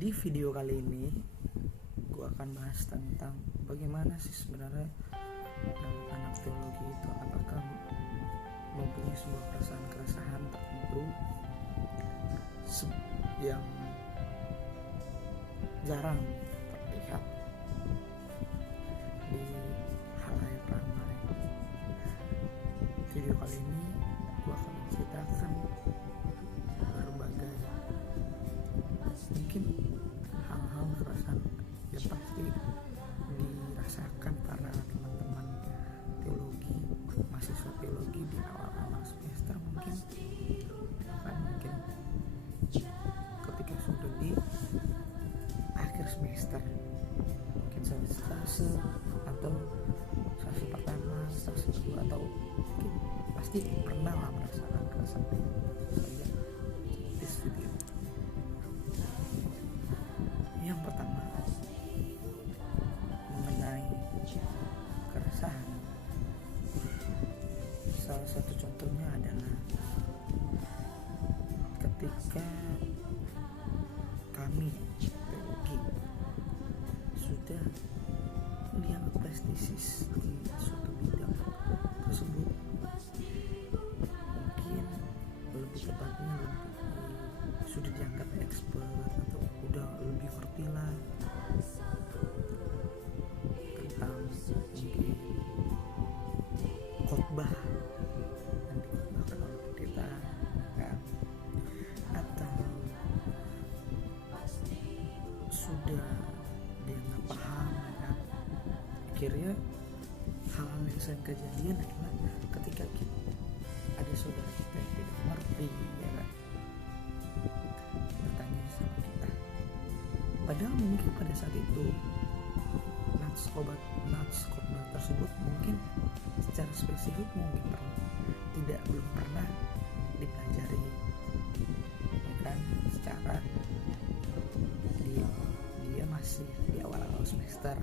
Di video kali ini gue akan bahas tentang bagaimana sih sebenarnya anak teologi itu apakah mempunyai sebuah keresahan tertentu yang jarang terlihat di halayak ramai. Video kali ini gue akan menceritakan berbagai mungkin hal-hal keresahan yang pasti dirasakan para teman-teman teologi, mahasiswa teologi di awal-awal semester mungkin ketika sudah di akhir semester, mungkin stase atau stase pertama, stase kedua, atau mungkin pasti pernah lah merasakan keresahan di studio. Yang pertama mengenai keresahan, salah satu contohnya adalah ketika kami teologi sudah dianggap prestisius di suatu bidang tersebut, mungkin lebih tepatnya sudah dianggap expert atau udah lebih ngerti lah tentang mungkin khotbah yang dikhotbahkan oleh pendeta, kan? Atau sudah dianggap paham, kan? Akhirnya hal-hal yang sering kejadian adalah ketika ada saudara kita yang tidak mengerti, ya kan, bertanya sama kita, padahal mungkin pada saat itu nats khotbah tersebut mungkin secara spesifik mungkin belum pernah dipelajari, ya kan, secara dia masih di awal-awal semester,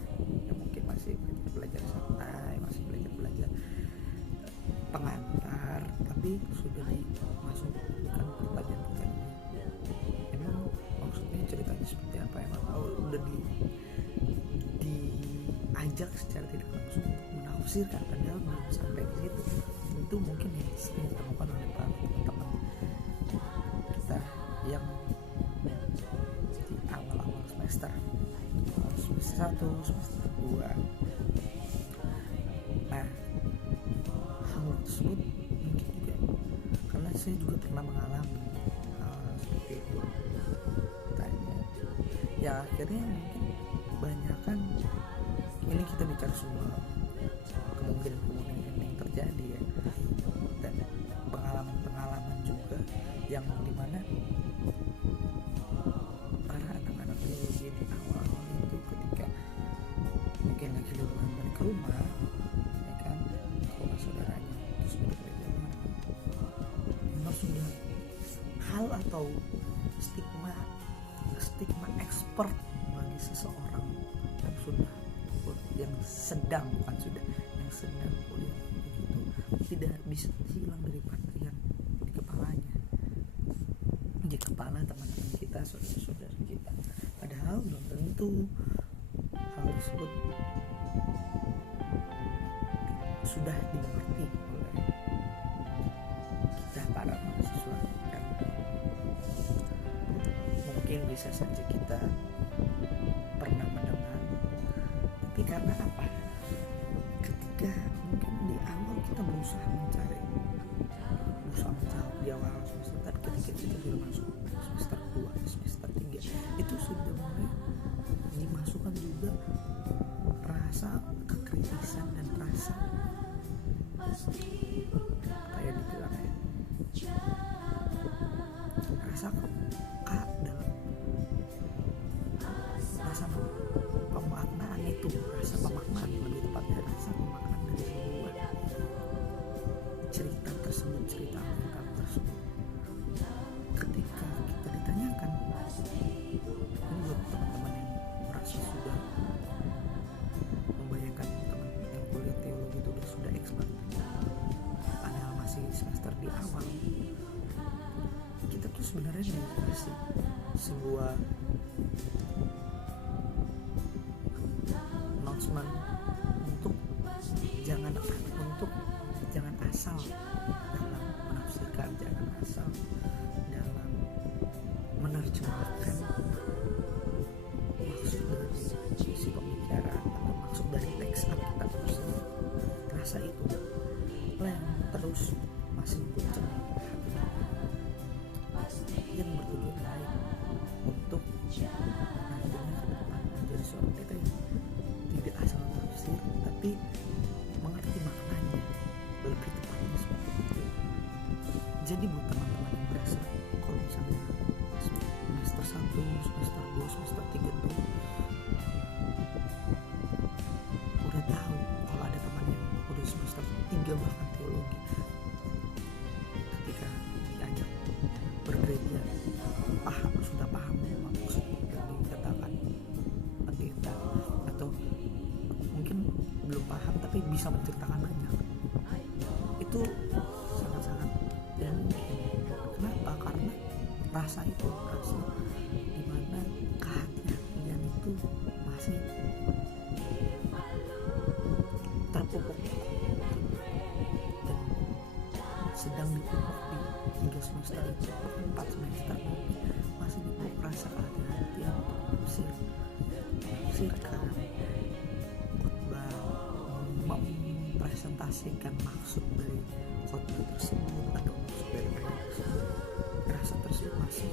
ya mungkin masih belajar santai, masih belajar pengantar, tapi sudah dimasukkan ke pelajaran ini. Emang maksudnya ceritanya seperti apa? Emang udah diajak secara tidak langsung untuk menafsirkan, padahal belum sampai di situ. Itu mungkin yang sering ditemukan oleh para teman-teman kita yang di awal-awal semester 1, semester 2. Nah, hal tersebut mungkin juga karena saya juga pernah mengalami hal seperti itu. Ya akhirnya mungkin kebanyakan ini kita bicara semua kemungkinan yang terjadi, ya, dan pengalaman juga yang dimana para anak-anak teologi di awal itu ketika mungkin lagi liburan balik ke rumah, ya kan, ke rumah saudaranya, terus belajar memang sudah hal atau stigma expert bagi seseorang yang sedang kuliah begitu tidak bisa hilang dari yang di kepalanya, di kepala teman-teman kita, saudara-saudara kita, padahal belum tentu hal tersebut sudah dimengerti oleh kita para mahasiswa, kan? Mungkin bisa saja kita pernah mendengar, tapi karena apa? Ketika mungkin di awal kita berusaha mencari di awal semester, tapi ketika kita sudah masuk semester 2, semester 3, itu sudah mulai dimasukkan juga rasa kekritisan dan rasa apa ya dibilangnya, rasa peka dalam rasa pemaknaan itu, rasa pemaknaan lebih tepatnya rasa pemaknaan dari sebuah cerita tersebut, cerita Alkitab tersebut. Ketika kita ditanyakan, ini buat teman-teman yang merasa sudah membayangkan teman yang kuliah teologi itu sudah expert, padahal masih semester di awal, kita tuh sebenarnya dikasih sebuah announcement untuk jangan asal dalam menafsirkan, jangan asal dalam menerjemahkan maksud dari si pembicara atau maksud dari teks Alkitab tersebut. Rasa itu lah yang terus masih mengguncang hati yang bertujuan lain untuk nantinya ke depan menjadi seorang kita yang tidak asal tafsir tapi mengerti maknanya lebih tepatnya seperti itu. Jadi buat teman-teman yang merasa kalau misalnya semester 1, semester 2, semester 3 tuh udah tahu, kalau ada teman yang udah semester 3 bahkan teologi, ketika diajak bergereja sudah paham maksud yang dikatakan pendeta, atau mungkin belum paham tapi bisa menceritakan banyak, itu sangat-sangat dan kenapa? Karena rasa dimana kehati-hatian itu masih terpupuk dan sedang dipupuk di 3 semester itu, 4 semester masih dipupuk rasa kehati-hatian untuk menafsirkan khotbah, mempresentasikan maksud dari khotbah tersebut atau maksud dari ayat tersebut. Rasa tersebut masih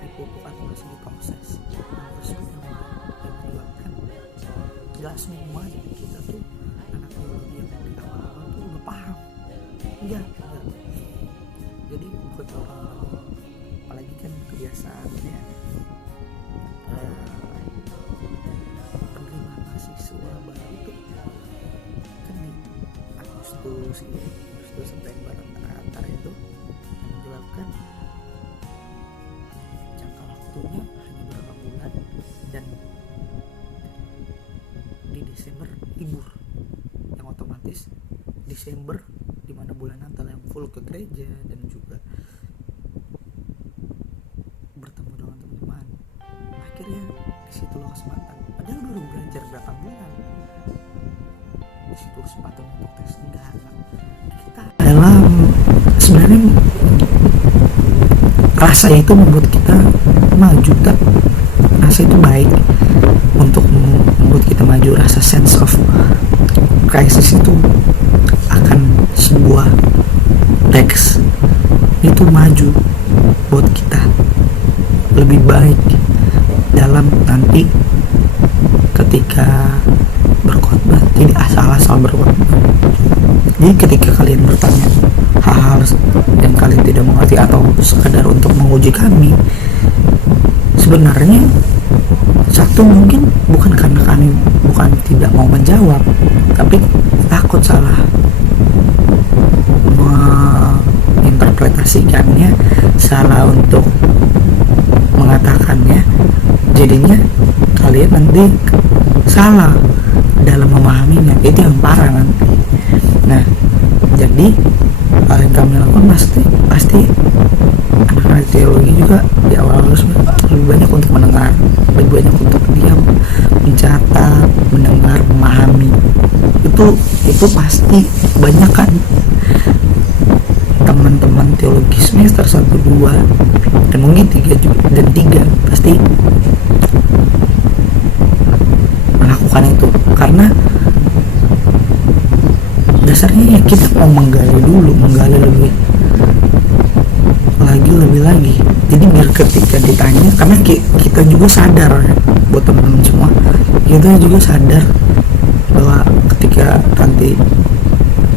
dipupuk atau masih diproses. Tersebut yang menyebabkan gak semua dari kita tuh anak teologi yang dari awal-awal tuh udah paham. Enggak. Jadi buat orang-orang, apalagi kan kebiasaannya penerimaan mahasiswa baru tuh kan di Agustus September antara itu menyebabkan jangka waktunya hanya beberapa bulan, dan di Desember libur, yang otomatis Desember dimana bulan Natal yang full ke gereja dan juga bertemu dengan teman-teman, akhirnya disitu loh kesempatan. Padahal baru belajar berapa bulan, disitu kesempatan untuk tes. Enggak, kita dalam sebenarnya rasa itu membuat kita maju, tak? Rasa itu baik untuk membuat kita maju. Rasa sense of crisis itu akan sebuah teks itu maju buat kita lebih baik dalam nanti ketika berkhotbah, tidak asal-asal berkhotbah. Jadi ketika kalian bertanya hal-hal yang kalian tidak mengerti atau sekadar untuk menguji kami, sebenarnya satu mungkin bukan karena kami bukan tidak mau menjawab, tapi takut salah menginterpretasikannya, salah untuk mengatakannya, jadinya kalian nanti salah dalam memahaminya. Itu yang parah nanti. Nah, jadi hal yang kami lakukan pasti anak-anak teologi juga di awal harus lebih banyak untuk mendengar, lebih banyak untuk diam, mencatat, mendengar, memahami. Itu pasti banyak kan teman-teman teologi semester 1, 2 dan mungkin 3 juga, dan 3 pasti melakukan itu, karena dasarnya ya kita mau menggali lebih lagi. Jadi biar ketika ditanya, karena kita juga sadar ya, buat teman-teman semua, kita juga sadar bahwa ketika nanti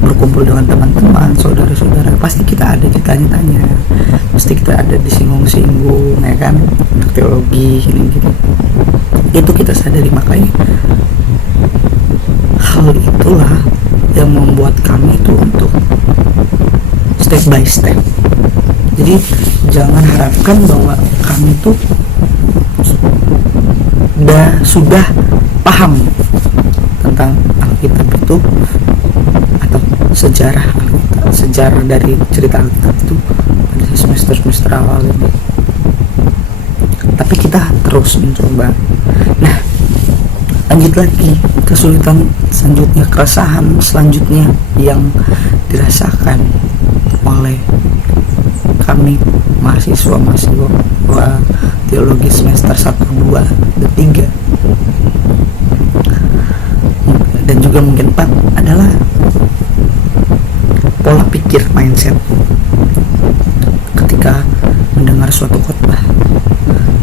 berkumpul dengan teman-teman, saudara-saudara, pasti kita ada ditanya-tanya, pasti kita ada disinggung-singgung, ya kan, untuk teologi gini gitu. Itu kita sadari, makanya hal itulah yang membuat kami itu untuk step by step. Jadi jangan harapkan bahwa kami itu sudah paham tentang Alkitab itu atau sejarah Alkitab, sejarah dari cerita Alkitab itu pada semester awal ini. tapi kita terus mencoba. Nah, lanjut lagi, kesulitan selanjutnya, keresahan selanjutnya yang dirasakan oleh kami mahasiswa teologi semester 1, 2, dan 3 dan juga mungkin 4 adalah pola pikir, mindset ketika mendengar suatu khotbah.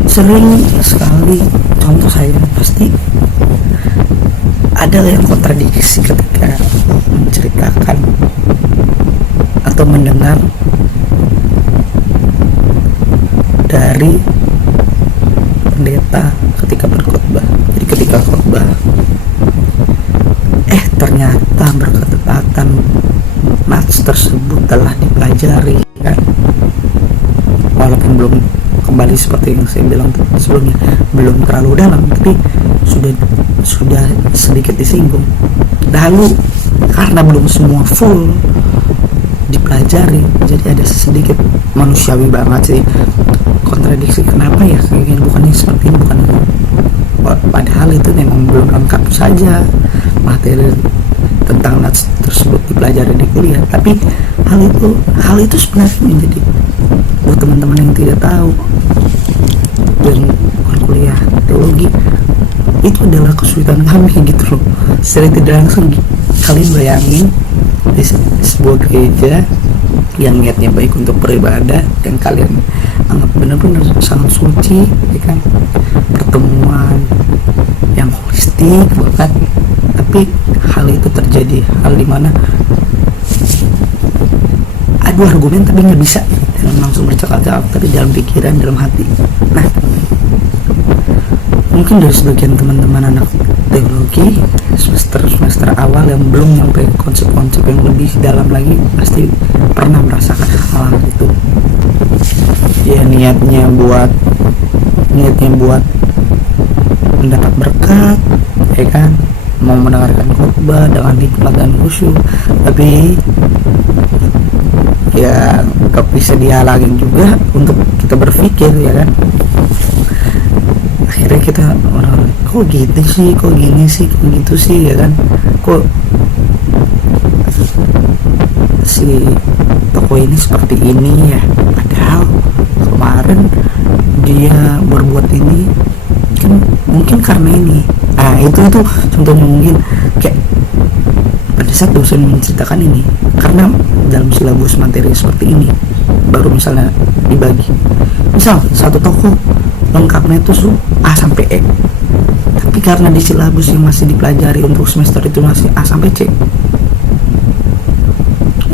Sering sekali, contoh saya pasti ada yang kontradiksi ketika menceritakan atau mendengar dari pendeta ketika berkhotbah. Jadi ketika khotbah, ternyata berketepatan nats tersebut telah dipelajari, kan? Walaupun belum, kembali seperti yang saya bilang sebelumnya, belum terlalu dalam, tapi sudah sedikit disinggung. Lalu karena belum semua full dipelajari, jadi ada sedikit manusiawi banget sih kontradiksi. Kenapa ya kayak gini, bukannya seperti ini, bukannya, padahal itu memang belum lengkap saja materi tentang nats tersebut dipelajari di kuliah. Tapi hal itu sebenarnya menjadi, buat teman-teman yang tidak tahu dan bukan kuliah teologi, itu adalah kesulitan kami gitu loh. Secara tidak langsung, kalian bayangin di sebuah gereja yang niatnya baik untuk beribadah dan kalian anggap benar-benar sangat suci, ya kan, pertemuan yang holistik bahkan, tapi hal itu terjadi, hal dimana adu argumen tapi nggak bisa dalam langsung bercakap-cakap, tapi dalam pikiran, dalam hati. Nah, mungkin dari sebagian teman-teman anak teologi semester awal yang belum nyampe konsep-konsep yang lebih dalam lagi, pasti pernah merasakan hal itu. Ya, niatnya buat mendapat berkat, ya kan, mau mendengarkan khotbah dengan hikmat dan khusyuk, tapi ya gak bisa dihalangin juga untuk kita berpikir, ya kan. Akhirnya kita kok gitu sih, kok gini sih, kok gitu sih, ya kan, kok si toko ini seperti ini ya, padahal kemarin dia berbuat ini kan mungkin karena ini. Itu contohnya, mungkin kayak pada saat dosen menceritakan ini, karena dalam silabus materi seperti ini baru misalnya dibagi, misal satu toko lengkapnya itu A sampai E, tapi karena di silabus yang masih dipelajari untuk semester itu masih A sampai C,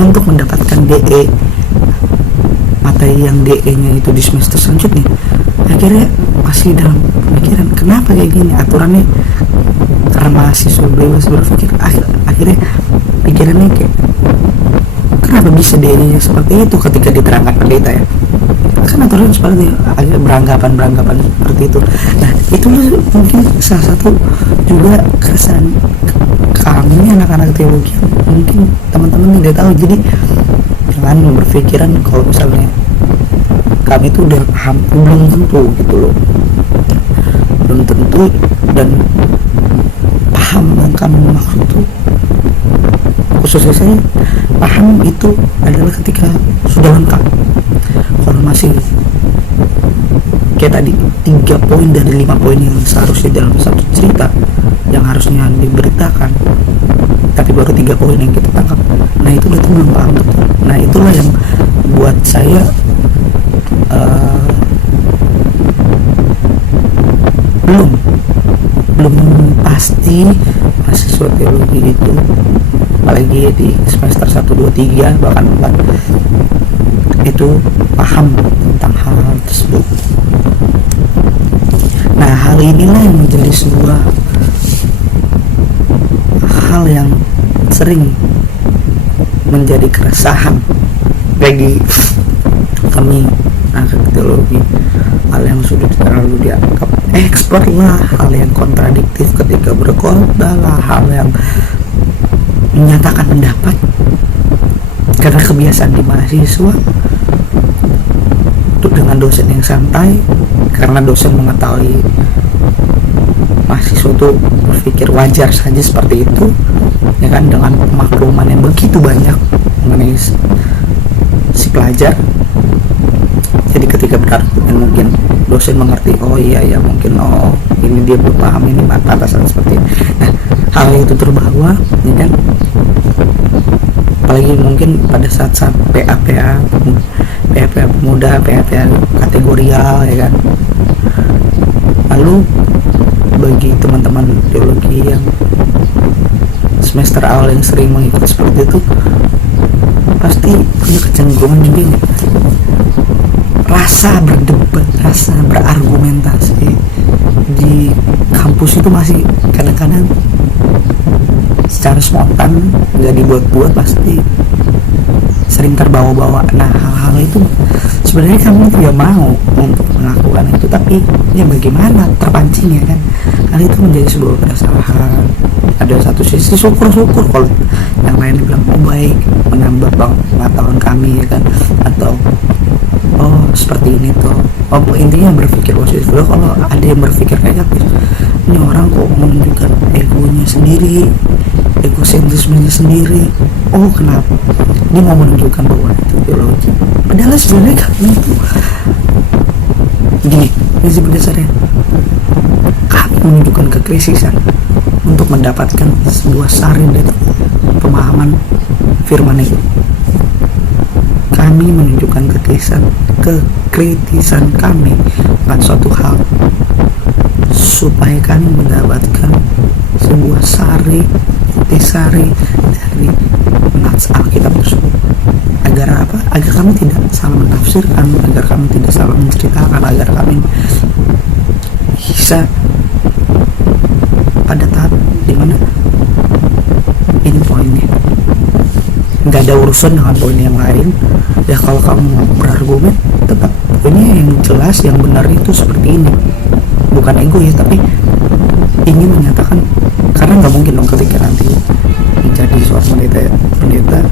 untuk mendapatkan DE, materi yang DE nya itu di semester selanjutnya, akhirnya masih dalam pemikiran kenapa kayak gini aturannya. Karena mahasiswa bebas berpikir, akhirnya pikirannya kayak kenapa bisa DE nya seperti itu ketika diterangkan pendeta, ya kan aturan seperti agak beranggapan seperti itu. Nah, itu mungkin salah satu juga keresahan kami anak-anak teologi, mungkin teman-teman tidak tahu. Jadi jangan berpikiran kalau misalnya kami itu udah paham, belum tentu gitu loh, belum tentu. Dan paham yang kami maksud itu, khususnya saya paham itu adalah ketika sudah lengkap. Kalau masih kayak tadi 3 poin dari 5 poin yang seharusnya dalam satu cerita yang harusnya diberitakan, tapi baru 3 poin yang kita tangkap, nah itu berarti belum paham betul. Nah, itulah yang buat saya belum pasti mahasiswa teologi itu, apalagi di semester 1, 2, 3 bahkan 4 itu paham tentang hal-hal tersebut. Nah, hal inilah yang menjadi sebuah hal yang sering menjadi keresahan bagi kami anak teologi. Hal yang sudah terlalu dianggap expert lah, hal yang kontradiktif ketika berkhotbah lah, hal yang menyatakan pendapat karena kebiasaan di mahasiswa dengan dosen yang santai, karena dosen mengetahui mahasiswa itu berpikir wajar saja seperti itu, ya kan, dengan pemakluman yang begitu banyak mengenai si pelajar. Jadi ketika berargumen mungkin dosen mengerti, oh iya ya mungkin, oh ini dia belum paham, ini batasan seperti ini. Nah, hal itu terbawa, ya kan, apalagi mungkin pada saat PA pemuda, PA kategorial, ya kan. Lalu bagi teman-teman teologi yang semester awal yang sering mengikut seperti itu, pasti punya kecenderungan juga nih, rasa berdebat, rasa berargumentasi di kampus itu masih kadang-kadang secara spontan, nggak dibuat-buat, pasti sering terbawa-bawa. Nah, hal-hal itu sebenarnya kamu tidak mau untuk melakukan itu, tapi ya bagaimana, terpancing, ya kan. Hal itu menjadi sebuah kesalahan. Ada satu sisi syukur-syukur kalau yang lain bilang, oh baik, menambah pengetahuan kami, ya kan, atau oh seperti ini tuh, oh intinya berpikir positif. Loh, kalau ada yang berpikir kayak gitu, ini orang kok menunjukkan egonya sendiri, egosentrismenya sendiri, oh kenapa dia mau menunjukkan bahwa itu teologi, padahal sebenarnya kami itu gini, prinsip dasarnya kami menunjukkan kekrisisan untuk mendapatkan sebuah sari dari pemahaman firman itu. Kami menunjukkan kekritisan kami akan suatu hal supaya kami mendapatkan sebuah intisari dari nats Alkitab tersebut. Agar apa? Agar kami tidak salah menafsirkan, agar kami tidak salah menceritakan, agar kami bisa pada tahap dimana ini poinnya, nggak ada urusan dengan poin yang lain. Ya kalau kamu mau berargumen, tetap poinnya yang jelas, yang benar itu seperti ini, bukan ego ya, tapi ingin menyatakan. Karena nggak mungkin dong ketika nanti menjadi suatu pendeta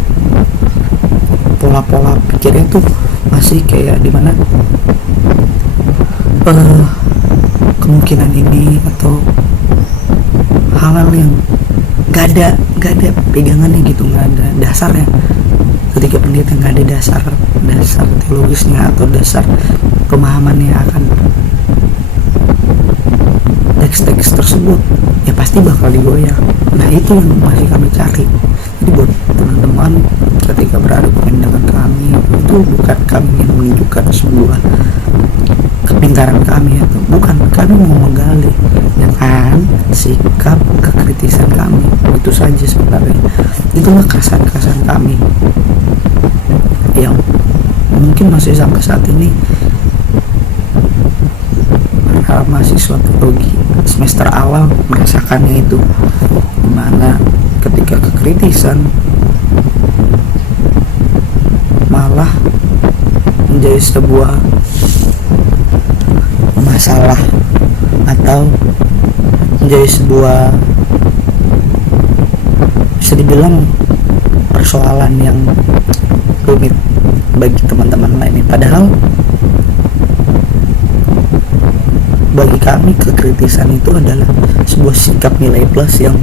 pola-pola pikirnya tuh masih kayak dimana kemungkinan ini atau hal-hal yang gak ada pegangannya gitu, nggak ada dasarnya. Ketika pendeta nggak ada dasar teologisnya atau dasar pemahamannya akan teks-teks tersebut, ya pasti bakal digoyang. Nah, itu yang masih kami cari. Jadi buat teman-teman, ketika berargumen dengan kami, itu bukan kami ingin menunjukkan sebuah kepintaran kami, atau bukan, kami mau menggali, ya kan, sikap kekritisan kami, itu saja sebenarnya. Itulah kesan-kesan kami yang mungkin masih sampai saat ini para mahasiswa teologi semester awal merasakannya itu, dimana ketika kekritisan malah menjadi sebuah masalah atau menjadi sebuah, bisa dibilang, persoalan yang rumit bagi teman-teman lainnya. Padahal bagi kami kekritisan itu adalah sebuah sikap nilai plus yang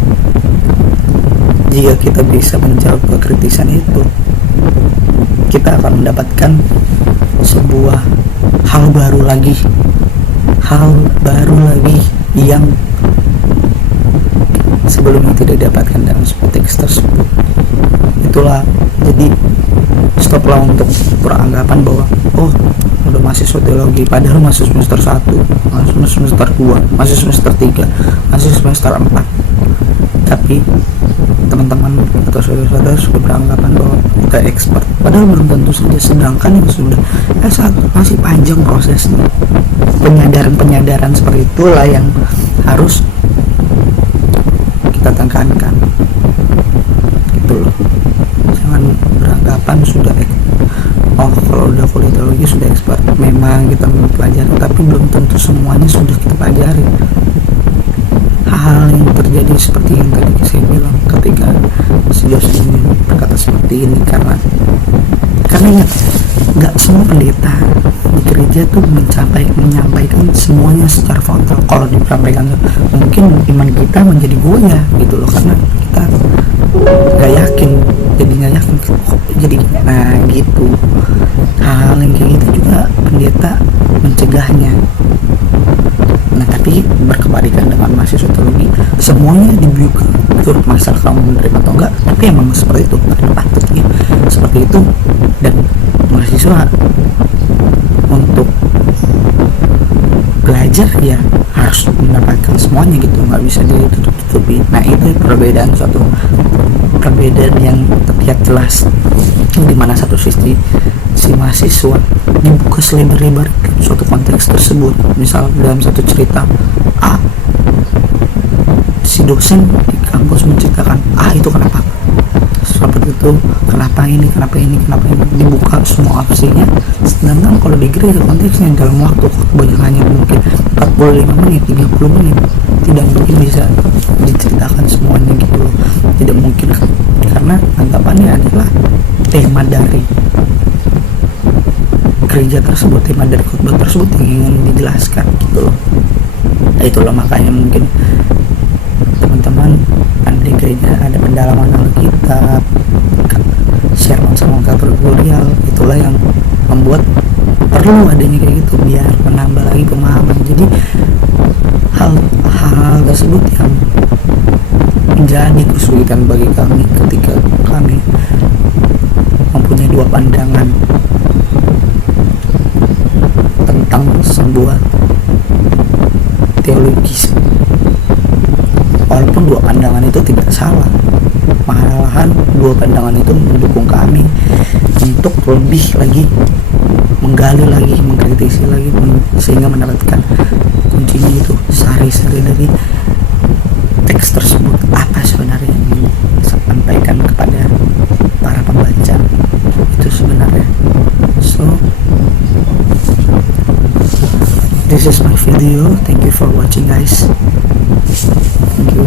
jika kita bisa menjawab kekritisan itu, kita akan mendapatkan sebuah hal baru lagi yang sebelumnya tidak didapatkan dalam sebuah teks tersebut. Itulah, jadi stoplah untuk beranggapan bahwa oh udah mahasiswa teologi, padahal masih semester 1, masih semester 2, masih semester 3, masih semester 4. Tapi teman-teman atau saudara-saudara sudah beranggapan bahwa kita expert, padahal belum tentu saja. Sedangkan yang sudah S1 masih panjang prosesnya. Penyadaran seperti itulah yang harus kita tekankan, gitu loh. Jangan beranggapan sudah kalau udah kuliah teologi sudah expert. Memang kita mempelajari, tapi belum tentu semuanya sudah kita pelajari. Hal yang terjadi seperti yang tadi saya bilang, ketika si dosen ini berkata seperti ini, karena ingat, nggak semua pendeta di gereja tuh menyampaikan semuanya secara frontal. Kalau disampaikan mungkin iman kita menjadi goyah gitu loh, karena kita nggak yakin, jadi nah gitu. Hal yang kayak gitu juga pendeta mencegahnya. Nah tapi berkebalikan dengan mahasiswa teologi, semuanya dibuka turut masalah kamu menerima atau enggak, tapi emang seperti itu, patutnya seperti itu. Dan mahasiswa untuk belajar ya harus mendapatkan semuanya gitu, nggak bisa ditutup-tutupi. Nah itu perbedaan yang terlihat jelas, dimana satu sisi si mahasiswa dibuka selebar-lebar suatu konteks tersebut. Misal dalam satu cerita si dosen di kampus menceritakan itu kenapa seperti itu, kenapa ini dibuka semua opsinya. Sedangkan kalau di gereja konteksnya dalam waktu banyak, hanya mungkin 45 menit 30 menit, tidak mungkin bisa diceritakan semuanya gitu loh. Tidak mungkin, karena anggapannya adalah tema dari gereja tersebut, tema dari khotbah tersebut yang ingin dijelaskan gitu loh. Nah itulah makanya mungkin teman-teman di gereja ada pendalaman Alkitab, sermon kategorial, itulah yang membuat perlu adanya kayak gitu biar menambah lagi pemahaman. Jadi hal tersebut yang menjadi kesulitan bagi kami ketika kami mempunyai dua pandangan tentang sebuah teologis. Walaupun dua pandangan itu tidak salah, malahan dua pandangan itu mendukung kami untuk lebih lagi menggali lagi, mengkritisi lagi, sehingga mendapatkan kuncinya itu sari-sari dari teks tersebut, apa sebenarnya yang disampaikan kepada para pembaca itu sebenarnya. So this is my video. Thank you for watching guys. Thank you.